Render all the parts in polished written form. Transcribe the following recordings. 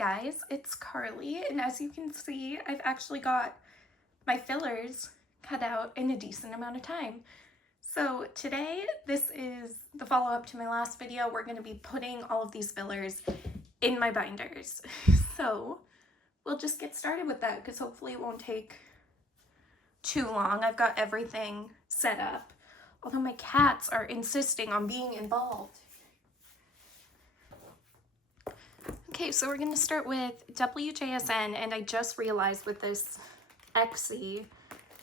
guys, it's Carly, and as you can see, I've actually got my fillers cut out in a decent amount of time. So today, this is the follow-up to my last video. We're going to be putting all of these fillers in my binders. So we'll just get started with that because hopefully it won't take too long. I've got everything set up, although my cats are insisting on being involved. Okay, so we're going to start with WJSN, and I just realized with this XC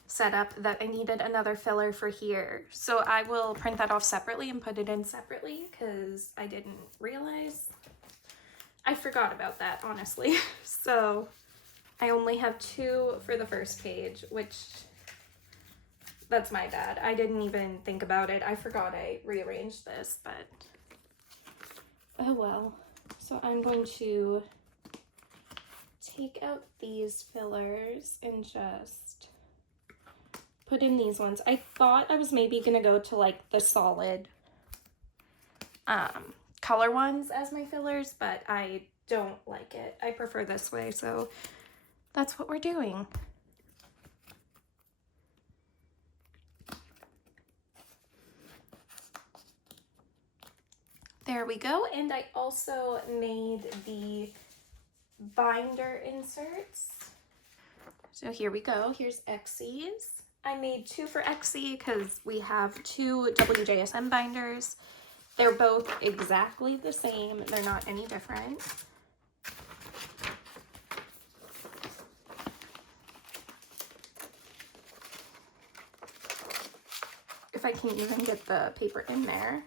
setup that I needed another filler for here. So I will print that off separately and put it in separately because I didn't realize. I forgot about that, honestly. So I only have 2 for the first page, which that's my bad. I didn't even think about it. I forgot I rearranged this, but oh well. So I'm going to take out these fillers and just put in these ones. I thought I was maybe gonna go to like the solid color ones as my fillers, but I don't like it. I prefer this way, so that's what we're doing. There we go, and I also made the binder inserts. So here we go, here's XC's. I made 2 for XC because we have 2 WJSN binders. They're both exactly the same, they're not any different. If I can even get the paper in there.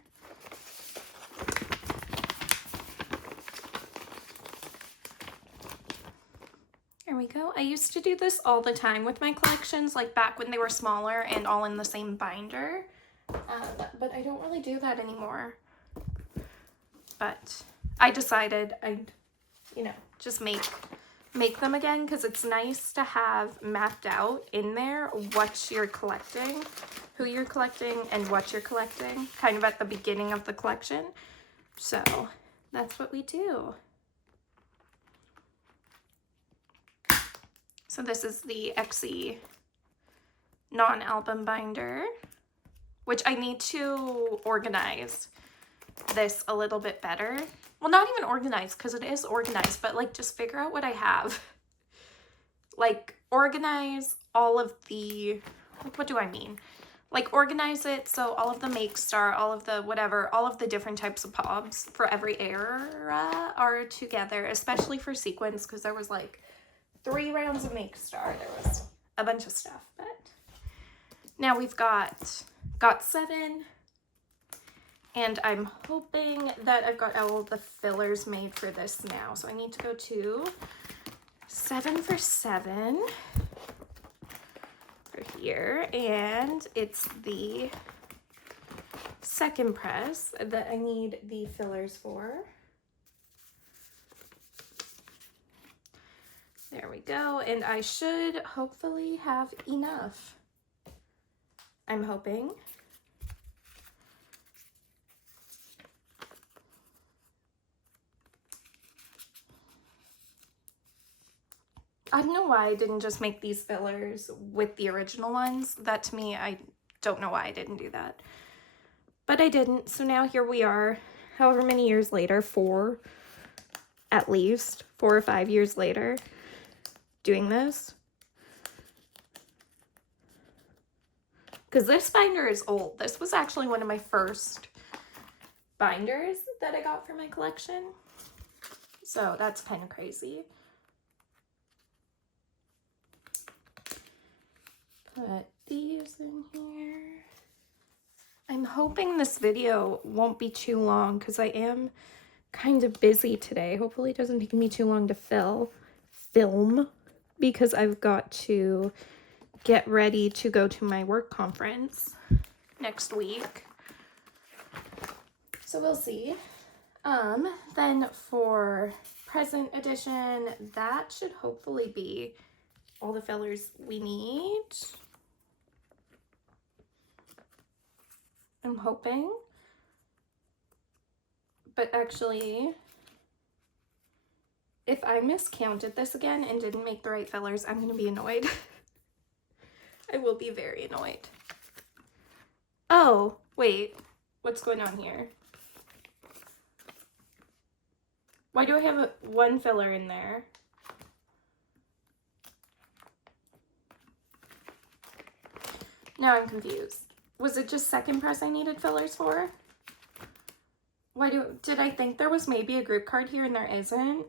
There we go. I used to do this all the time with my collections, like back when they were smaller and all in the same binder, but I don't really do that anymore. But I decided I'd, just make them again because it's nice to have mapped out in there what you're collecting, who you're collecting, and what you're collecting, kind of at the beginning of the collection. So that's what we do. So this is the XC non-album binder, which I need to organize this a little bit better. Well, not even organized because it is organized, but like just figure out what I have. Like organize all of the, like what do I mean? Like organize it so all of the Make Star, all of the whatever, all of the different types of pobs for every era are together, especially for sequins because there was like 3 rounds of Make Star. There was a bunch of stuff, but now we've got 7, and I'm hoping that I've got all the fillers made for this now. So I need to go to 7 for 7 for here, and it's the second press that I need the fillers for. There we go, and I should hopefully have enough. I'm hoping. I don't know why I didn't just make these fillers with the original ones. That to me, I don't know why I didn't do that. But I didn't, so now here we are, however many years later, 4 at least, 4 or 5 years later, doing this. Because this binder is old. This was actually one of my first binders that I got for my collection. So that's kind of crazy. Put these in here. I'm hoping this video won't be too long because I am kind of busy today. Hopefully it doesn't take me too long to film because I've got to get ready to go to my work conference next week. So we'll see. Then for present edition, that should hopefully be all the fillers we need. I'm hoping. But actually, If I miscounted this again and didn't make the right fillers, I'm gonna be annoyed. I will be very annoyed. Oh, wait. What's going on here? Why do I have one filler in there? Now I'm confused. Was it just second press I needed fillers for? Did I think there was maybe a group card here and there isn't?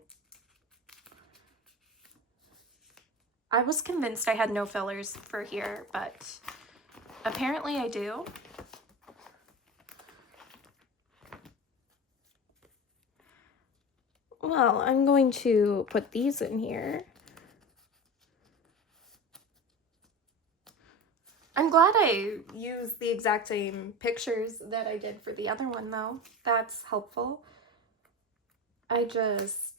I was convinced I had no fillers for here, but apparently I do. Well, I'm going to put these in here. I'm glad I used the exact same pictures that I did for the other one, though. That's helpful. I just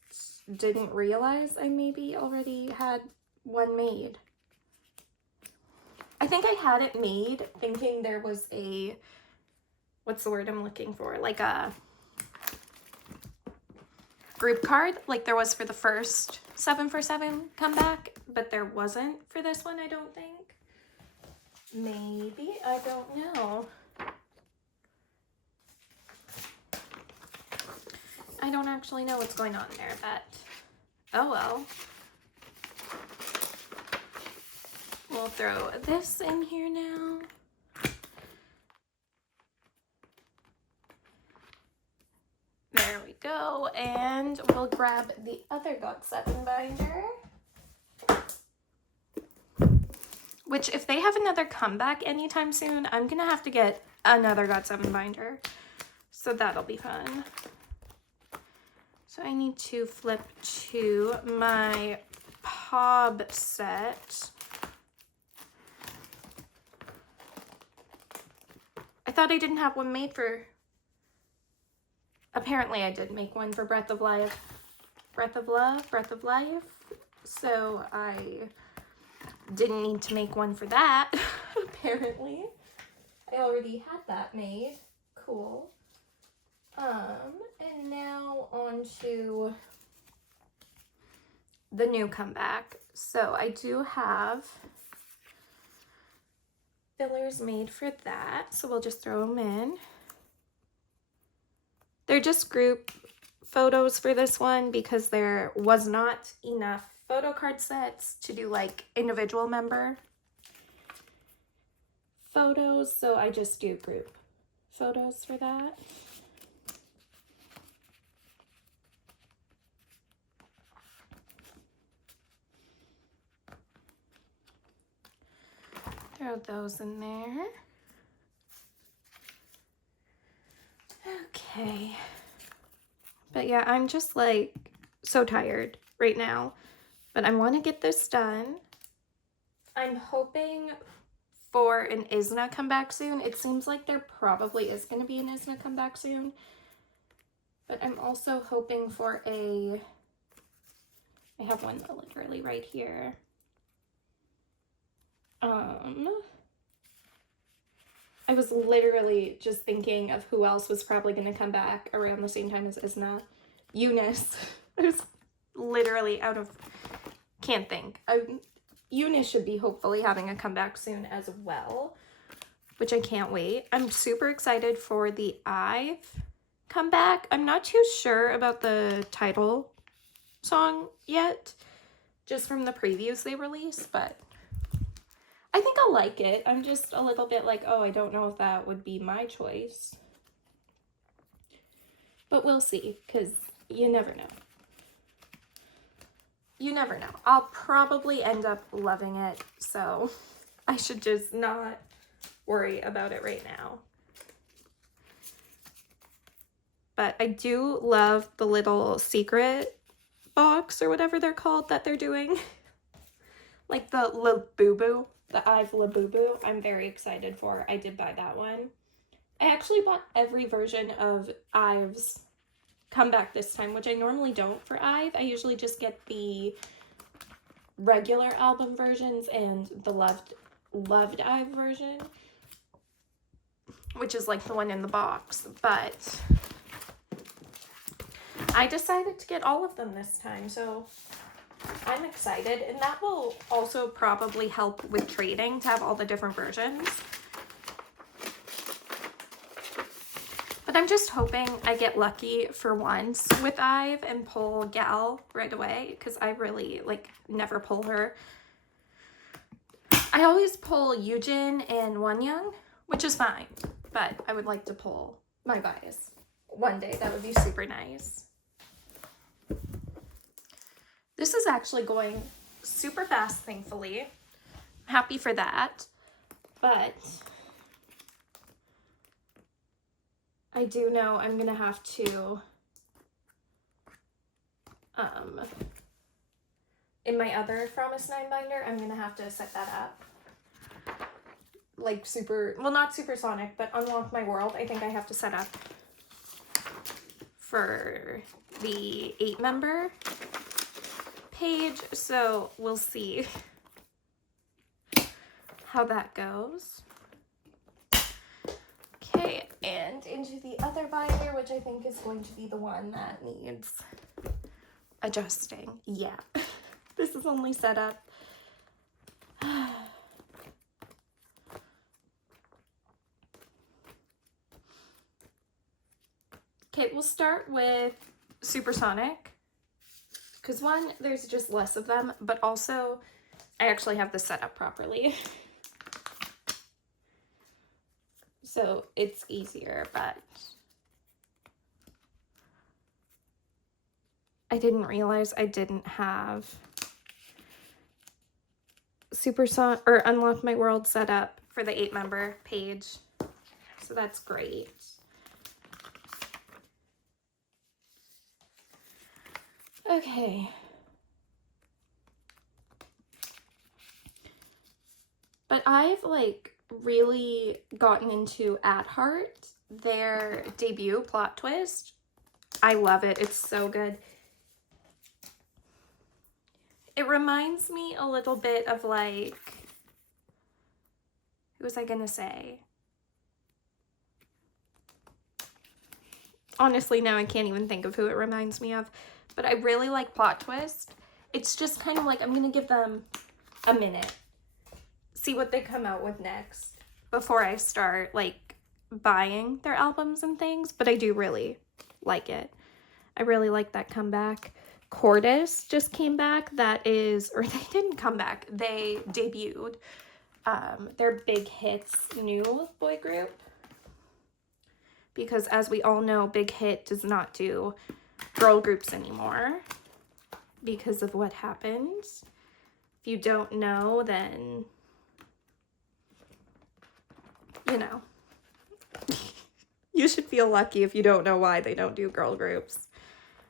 didn't realize I maybe already had one made. I think I had it made thinking there was a, what's the word I'm looking for? Like a group card, like there was for the first 7 for 7 comeback, but there wasn't for this one, I don't think. Maybe, I don't know. I don't actually know what's going on there, but oh well. We'll throw this in here now. There we go, and we'll grab the other GOT7 binder. Which, if they have another comeback anytime soon, I'm gonna have to get another GOT7 binder. So that'll be fun. So I need to flip to my POB set. I thought I didn't have one made for... Apparently I did make one for Breath of Life. Breath of Love? Breath of Life? So I didn't need to make one for that, apparently. I already had that made. Cool. And now on to the new comeback. So I do have fillers made for that, so we'll just throw them in. They're just group photos for this one because there was not enough Photocard sets to do like individual member photos, so I just do group photos for that. Throw those in there. Okay. But yeah, I'm just like so tired right now, but I want to get this done. I'm hoping for an ISNA comeback soon. It seems like there probably is going to be an ISNA comeback soon, but I'm also hoping for a, I have one literally right here. I was literally just thinking of who else was probably going to come back around the same time as ISNA. Eunice. I was literally out of, can't think. Eunice should be hopefully having a comeback soon as well, which I can't wait. I'm super excited for the IVE comeback. I'm not too sure about the title song yet, just from the previews they released, but I think I'll like it. I'm just a little bit like, oh, I don't know if that would be my choice. But we'll see, because you never know. You never know. I'll probably end up loving it, so I should just not worry about it right now. But I do love the little secret box or whatever they're called that they're doing. Like the Labubu. The IVE Labubu, I'm very excited for. I did buy that one. I actually bought every version of IVE's comeback this time, which I normally don't for IVE. I usually just get the regular album versions and the loved IVE version, which is like the one in the box. But I decided to get all of them this time, so I'm excited. And that will also probably help with trading to have all the different versions. But I'm just hoping I get lucky for once with Ive and pull Gal right away, because I really, like, never pull her. I always pull Yujin and Wonyoung, which is fine, but I would like to pull my bias one day. That would be super nice. This is actually going super fast, thankfully. I'm happy for that, but I do know I'm gonna have to, in my other Promise 9 binder, I'm gonna have to set that up. Like super, well, not supersonic, but Unlock My World, I think I have to set up for the 8-member page, so we'll see how that goes. Okay, and into the other binder, which I think is going to be the one that needs adjusting. Yeah, this is only set up. Okay, we'll start with Supersonic, because one, there's just less of them, but also I actually have this set up properly. So it's easier, but I didn't realize I didn't have Supersonic or Unlock My World set up for the 8-member page. So that's great. Okay. But I've like really gotten into At Heart, their debut plot twist. I love it. It's so good. It reminds me a little bit of like, who was I gonna say? Honestly, now I can't even think of who it reminds me of, but I really like Plot Twist. It's just kind of like, I'm gonna give them a minute, see what they come out with next before I start like buying their albums and things, but I do really like it. I really like that comeback. Cordis just came back. That is, or they didn't come back, they debuted their Big Hit's new boy group, because as we all know, Big Hit does not do girl groups anymore because of what happened. If you don't know, then you know. You should feel lucky if you don't know why they don't do girl groups.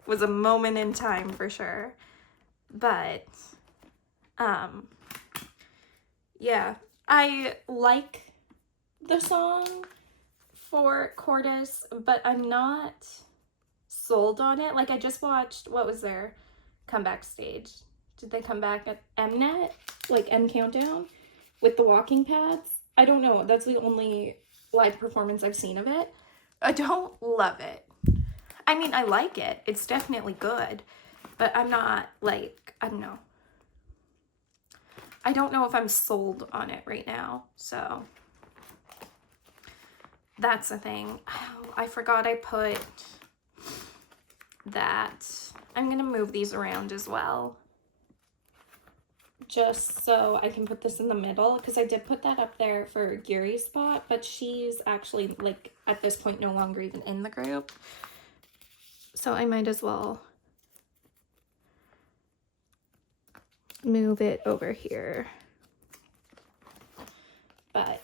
It was a moment in time for sure. But yeah, I like the song for Cordis, but I'm not sold on it. Like, I just watched, what was their comeback stage? Did they come back at Mnet? Like M Countdown? With the walking pads? I don't know. That's the only live performance I've seen of it. I don't love it. I mean, I like it. It's definitely good. But I'm not, like, I don't know. I don't know if I'm sold on it right now. So that's the thing. Oh, I forgot I put that. I'm going to move these around as well, just so I can put this in the middle, because I did put that up there for Yuri's spot, but she's actually, like, at this point no longer even in the group. So I might as well move it over here. But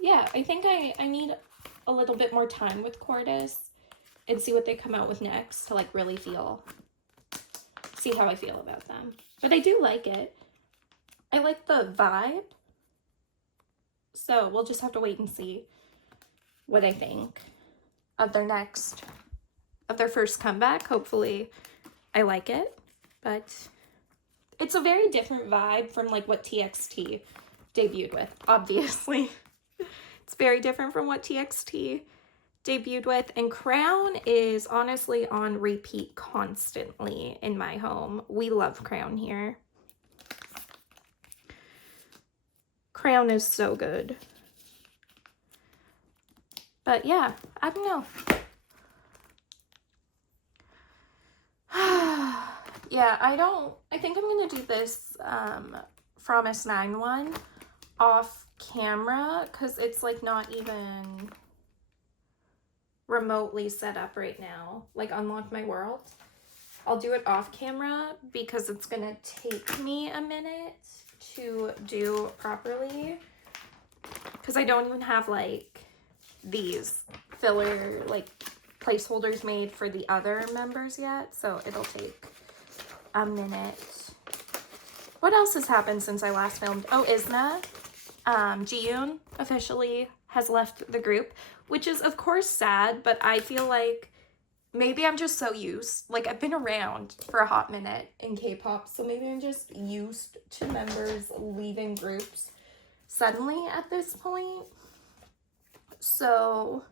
yeah, I think I need a little bit more time with Cordis and see what they come out with next to, like, really see how I feel about them. But I do like it. I like the vibe. So we'll just have to wait and see what I think of their first comeback. Hopefully I like it. But it's a very different vibe from, like, what TXT debuted with, obviously. It's very different from what TXT debuted with, and Crown is honestly on repeat constantly in my home. We love Crown here. Crown is so good. But yeah, I don't know. Yeah, I think I'm gonna do this Promise 9 one off camera because it's like not even remotely set up right now. Like Unlock My World. I'll do it off camera because it's gonna take me a minute to do properly because I don't even have like these filler like placeholders made for the other members yet, so it'll take a minute. What else has happened since I last filmed? Oh, Isna, Jiyoon officially has left the group, which is of course sad, but I feel like maybe I'm just so used, like I've been around for a hot minute in K-pop, so maybe I'm just used to members leaving groups suddenly at this point. So,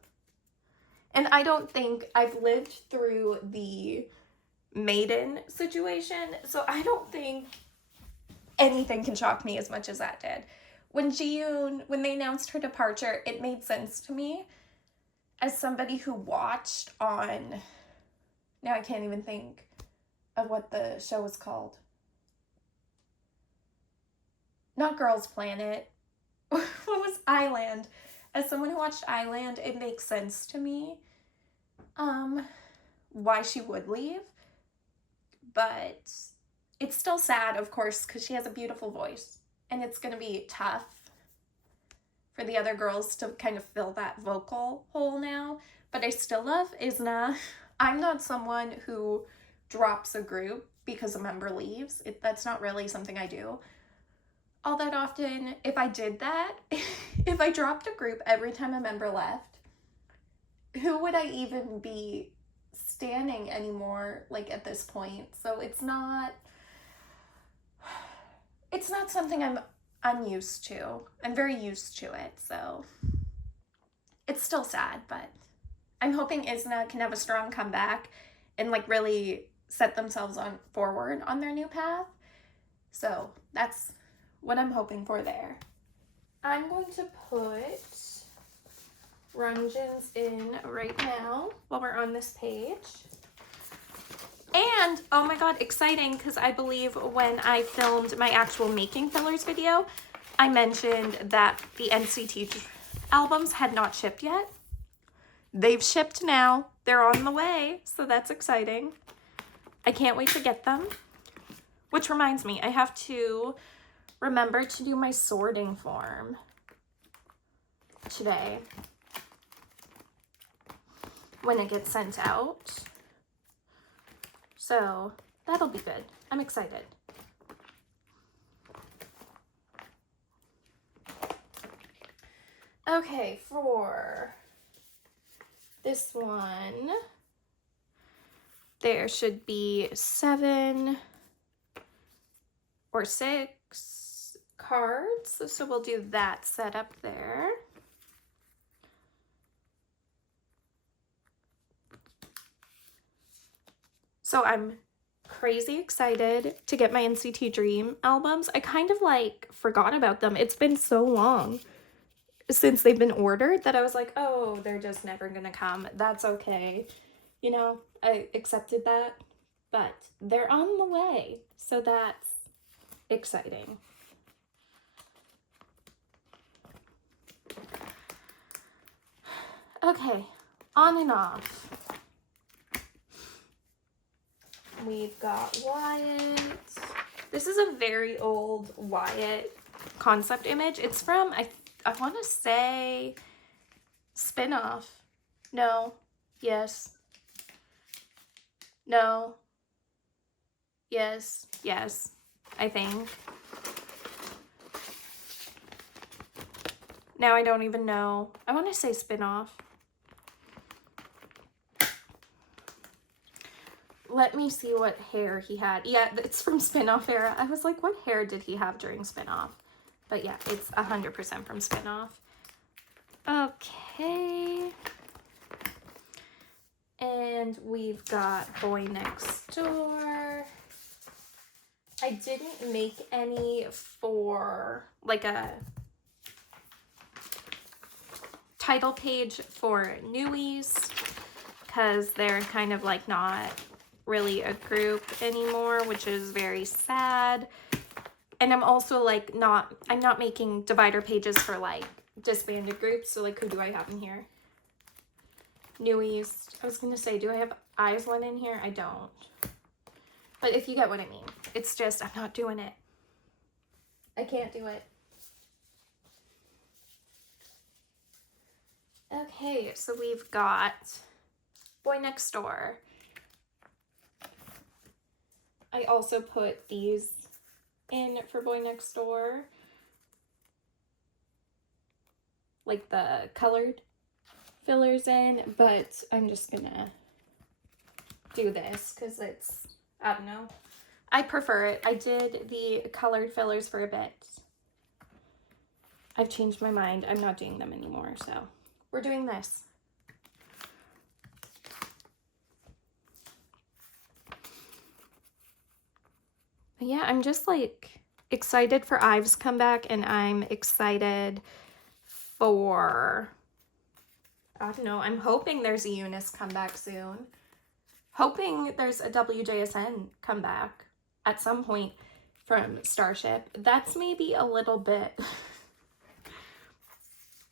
and I don't think I've lived through the Maiden situation, so I don't think anything can shock me as much as that did. When Jiyoon, when they announced her departure, it made sense to me as somebody who watched on, now I can't even think of what the show was called. Not Girls Planet. What was Island? As someone who watched Island, it makes sense to me why she would leave. But it's still sad, of course, because she has a beautiful voice. And it's going to be tough for the other girls to kind of fill that vocal hole now. But I still love Isna. I'm not someone who drops a group because a member leaves. That's not really something I do all that often. If I did that, if I dropped a group every time a member left, who would I even be standing anymore, like, at this point? So it's not something I'm unused to. I'm very used to it, so it's still sad, but I'm hoping Isna can have a strong comeback and like really set themselves on forward on their new path. So that's what I'm hoping for there. I'm going to put Runjin's in right now while we're on this page. And, oh my god, exciting, because I believe when I filmed my actual making fillers video, I mentioned that the NCT albums had not shipped yet. They've shipped now. They're on the way, so that's exciting. I can't wait to get them. Which reminds me, I have to remember to do my sorting form today when it gets sent out. So that'll be good. I'm excited. Okay, for this one, there should be 7 or 6 cards. So we'll do that setup there. So I'm crazy excited to get my NCT Dream albums. I kind of like forgot about them. It's been so long since they've been ordered that I was like, oh, they're just never gonna come. That's okay. You know, I accepted that, but they're on the way. So that's exciting. Okay, on and off. We've got Wyatt. This is a very old Wyatt concept image. It's from, I want to say, Spin-Off. No. Yes. No. Yes. Yes. I think. Now I don't even know. I want to say Spin-Off. Let me see what hair he had. Yeah, it's from Spin-Off era. I was like, what hair did he have during Spin-Off? But yeah, it's 100% from Spin-Off. Okay. And we've got Boy Next Door. I didn't make any for like a title page for newies because they're kind of like not really a group anymore, which is very sad. And I'm also like I'm not making divider pages for like disbanded groups. So like, who do I have in here? Newies. I was gonna say, do I have Islin in here? I don't. But if you get what I mean, it's just, I'm not doing it. I can't do it. Okay, so we've got Boy Next Door. I also put these in for Boy Next Door. Like the colored fillers in, but I'm just gonna do this because it's, I don't know. I prefer it. I did the colored fillers for a bit. I've changed my mind. I'm not doing them anymore, so we're doing this. But yeah, I'm just like excited for Ives comeback, and I'm excited for, I don't know, I'm hoping there's a Eunice comeback soon. Hoping there's a WJSN comeback at some point from Starship. That's maybe a little bit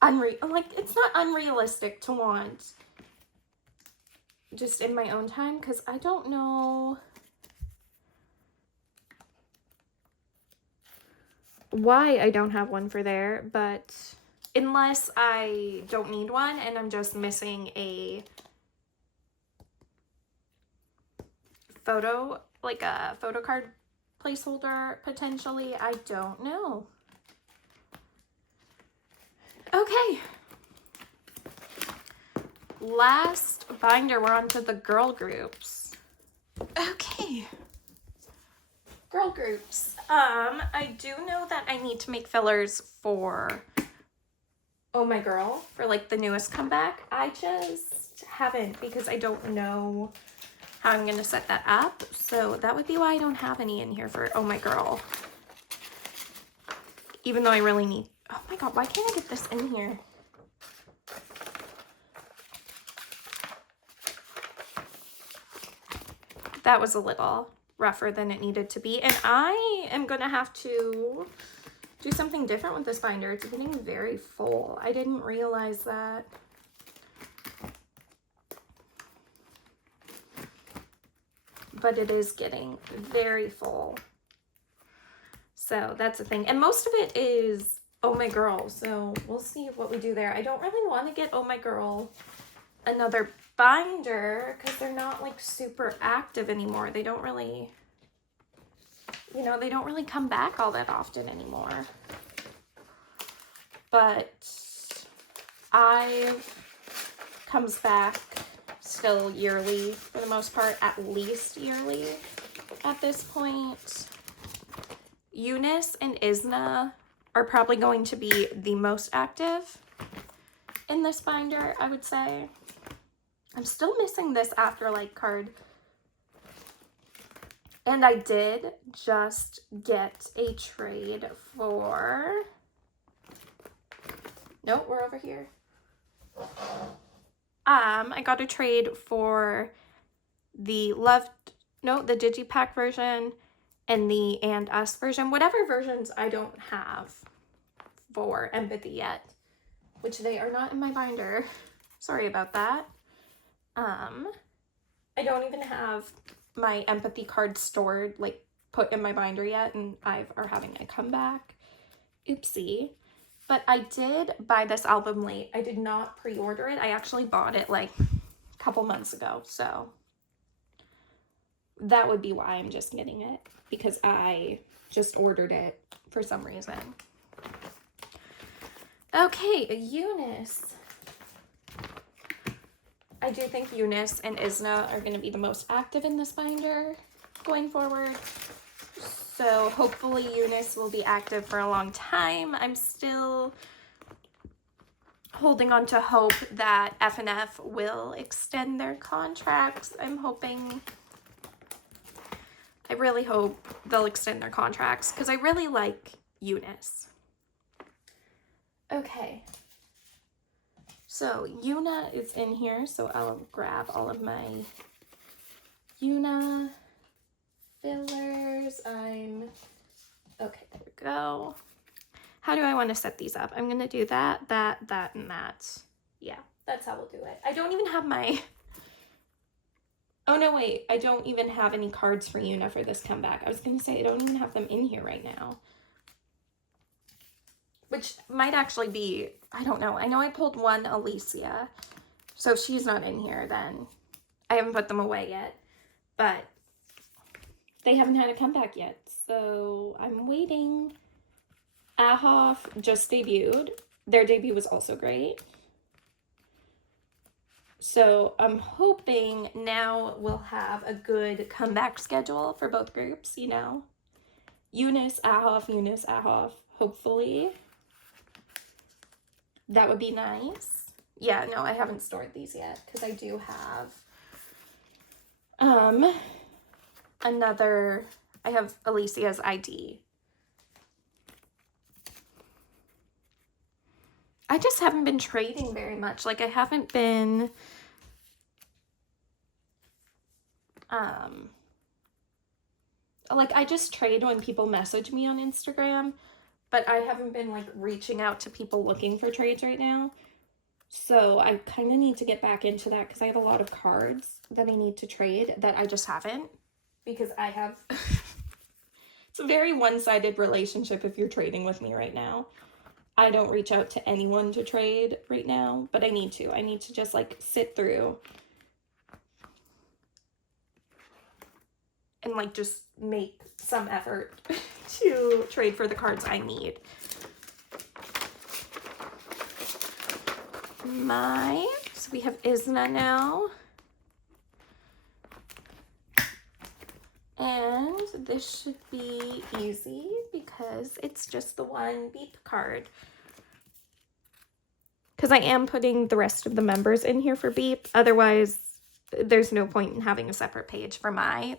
like, it's not unrealistic to want just in my own time, because I don't know why I don't have one for there, but unless I don't need one and I'm just missing a photo, like a Photocard placeholder potentially, I don't know. Okay. Last binder, we're on to the girl groups. Okay. Girl groups. I do know that I need to make fillers for Oh My Girl, for like the newest comeback. I just haven't, because I don't know how I'm going to set that up. So that would be why I don't have any in here for Oh My Girl. Even though I really need, oh my God, why can't I get this in here? That was a little rougher than it needed to be. And I am going to have to do something different with this binder. It's getting very full. I didn't realize that. But it is getting very full. So that's the thing. And most of it is Oh My Girl. So we'll see what we do there. I don't really want to get Oh My Girl another binder because they're not like super active anymore. They don't really, you know, they don't really come back all that often anymore. But I've comes back still yearly for the most part, at least yearly at this point. Eunice and Isna are probably going to be the most active in this binder, I would say. I'm still missing this Afterlight card. And I did just get a trade for, nope, we're over here. I got a trade for the the Digipack version and the And Us version, whatever versions I don't have for Empathy yet, which they are not in my binder. Sorry about that. I don't even have my Empathy card stored, like put in my binder yet, and are having a comeback. Oopsie. But I did buy this album late. I did not pre-order it. I actually bought it like a couple months ago. So that would be why I'm just getting it, because I just ordered it for some reason. Okay, Eunice. I do think Eunice and Isna are going to be the most active in this binder going forward. So hopefully Eunice will be active for a long time. I'm still holding on to hope that F&F will extend their contracts. I'm hoping, I really hope they'll extend their contracts because I really like Eunice. Okay. So Una is in here, so I'll grab all of my Una fillers. Okay, there we go. How do I want to set these up? I'm going to do that, and that. Yeah, that's how we'll do it. I don't even have my... Oh, no, wait. I don't even have any cards for Una for this comeback. I was going to say I don't even have them in here right now. Which might actually be... I don't know. I know I pulled one Alicia. So if she's not in here, then I haven't put them away yet. But they haven't had a comeback yet. So I'm waiting. Ahoff just debuted. Their debut was also great. So I'm hoping now we'll have a good comeback schedule for both groups, you know. Eunice, Ahoff, hopefully. That would be nice. Yeah, no, I haven't stored these yet because I do have I have Alicia's ID. I just haven't been trading very much. Like, I haven't been, like, I just trade when people message me on Instagram, but I haven't been, like, reaching out to people looking for trades right now. So I kind of need to get back into that because I have a lot of cards that I need to trade that I just haven't, because I have, it's a very one-sided relationship if you're trading with me right now. I don't reach out to anyone to trade right now, but I need to. I need to just, like, sit through and, like, just make some effort to trade for the cards I need. So we have Isna now. And this should be easy because it's just the one beep card. Because I am putting the rest of the members in here for beep. Otherwise, there's no point in having a separate page for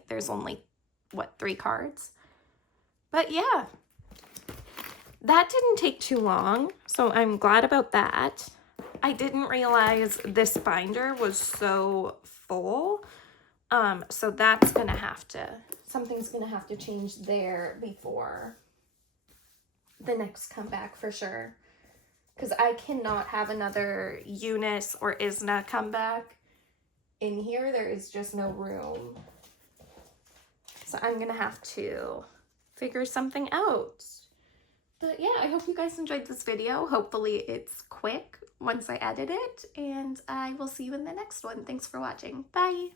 there's only, what, 3 cards? But yeah, that didn't take too long. So I'm glad about that. I didn't realize this binder was so full. So that's gonna have to, something's gonna have to change there before the next comeback for sure. Because I cannot have another Eunice or Isna comeback in here. There is just no room. So I'm gonna have to figure something out. But yeah, I hope you guys enjoyed this video. Hopefully it's quick once I edit it, and I will see you in the next one. Thanks for watching. Bye.